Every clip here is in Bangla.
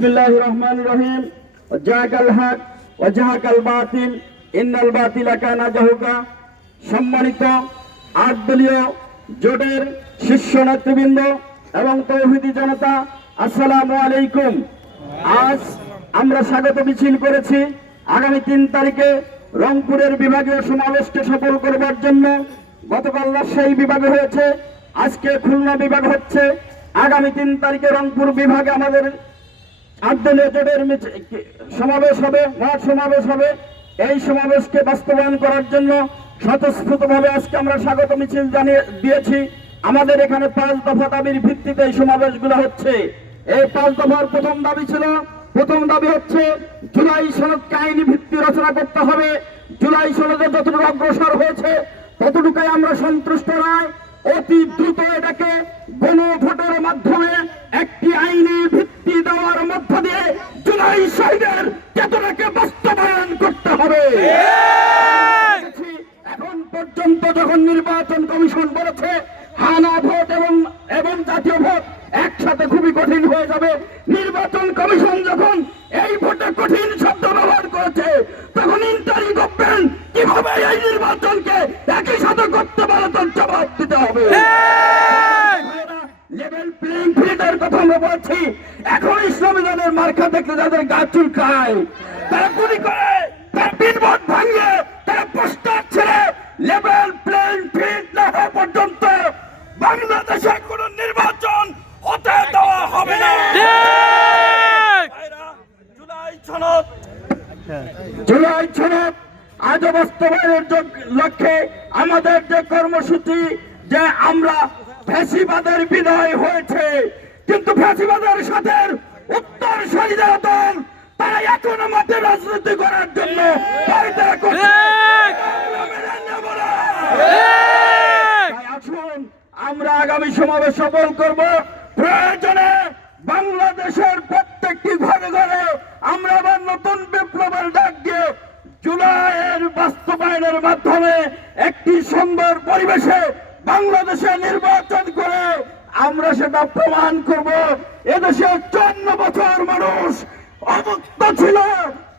বিসমিল্লাহির রহমানির রহিম ওয়াজাকাল হক ওয়াজাকাল বাতিল ইন্নাল বাতিলা কানা জাহুকা। সম্মানিত আট দলীয় জোটের শীর্ষ নেতৃবৃন্দ এবং তৌহিদি জনতা, আসসালামু আলাইকুম। আজ আমরা স্বাগত মিছিল করেছি আগামী 3 তারিখে রংপুরের বিভাগীয় সমাবেশকে সফল করবার জন্য। গতকাল রাজশাহী বিভাগে হয়েছে, আজকে খুলনা বিভাগ হচ্ছে। আগামী 3 তারিখে রংপুর বিভাগে আমাদের আট দলীয় জোটের সমাবেশ হবে, মহা সমাবেশ হবে। এই সমাবেশকে বাস্তবায়ন করার জন্য স্বতঃস্ফূর্তভাবে আজকে আমরা স্বাগত মিছিল জানিয়ে দিয়েছি। আমাদের এখানে 5 দফা দাবির ভিত্তিতে এই সমাবেশগুলো হচ্ছে। এই 5 দফার প্রথম দাবি ছিল, প্রথম দাবি হচ্ছে জুলাই সনদকে আইনি ভিত্তি রচনা করতে হবে। জুলাই সনদে যতটুকু অগ্রসর হয়েছে ততটুকুই আমরা সন্তুষ্ট নয়। অতি দ্রুত এটাকে গণভোটের মাধ্যমে একটি আইনি ভিত্তি দেওয়ার মধ্য দিয়ে জুলাই শহীদের চেতনাকে বাস্তবায়ন করতে হবে। এখন পর্যন্ত যখন নির্বাচন কমিশন বলেছে হানা ভোট এবং জাতীয় ভোট একসাথে খুবই কঠিন হয়ে যাবে, নির্বাচন কমিশন যখন এই ভোটে কঠিন শব্দ ব্যবহার করেছে, তখন ইন্টারি গভর্নমেন্ট কিভাবে এই নির্বাচনকে একই সাথে করতে পারে তার জবাব দিতে হবে। লেভেল প্লেইং ফিল্ডের কথা আমরা বলছি। এখন ইসলামী দলের মার্কা দেখলে যাদের গা চুলকায়, তারা গুলি করে, তারা বিনবোর্ড ভাঙিয়ে, তারা পোস্টার ছেড়ে লেভেল প্লেইং ফিল্ড না হওয়া পর্যন্ত বাংলাদেশে কোন নির্বাচন হতে দেওয়া হবে না। জুলাই সনদ আজ বাস্তবায়নের লক্ষ্যে আমাদের যে কর্মসূচি, যে আমরা ফ্যাসিবাদের বিদায় হয়েছে, কিন্তু ফ্যাসিবাদের সাথে উত্তরসূরিদের দল তারা এখনো মাঠে রাজনীতি করার জন্য আসুন আমরা আগামী সমাবেশ সফল করব। প্রয়োজনে বাংলাদেশের প্রত্যেকটি ঘরে ঘরে আমরা আবার নতুন বিপ্লবের ডাক দিয়ে জুলাইয়ের বাস্তবায়নের মাধ্যমে একটি সুন্দর পরিবেশে বাংলাদেশে নির্বাচন করে আমরা সেটা প্রমাণ করব। এদেশে 54 বছর মানুষ অমুক্ত ছিল,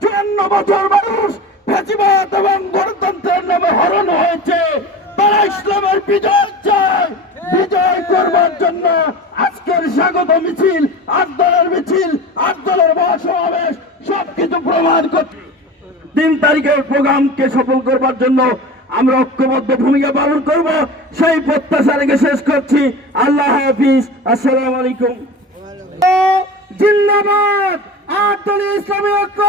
54 বছর মানুষ ফ্যাসিবাদ এবং গণতন্ত্রের নামে হরণ হয়েছে। তারা ইসলামের বিজয় চায়। বিজয় করবার জন্য আজকের স্বাগত মিছিল, 8 দলের মিছিল, 8 দলের মহাসমাবেশ সবকিছু প্রমাণ করছে। 3 তারিখের প্রোগ্রামকে সফল করবার জন্য আমরা ঐক্যবদ্ধ ভূমিকা পালন করব, সেই প্রত্যাশা রেখে শেষ করছি। আল্লাহ হাফিজ, আসসালামু আলাইকুম। জিন্দাবাদ আট দলীয় ইসলামী ঐক্য।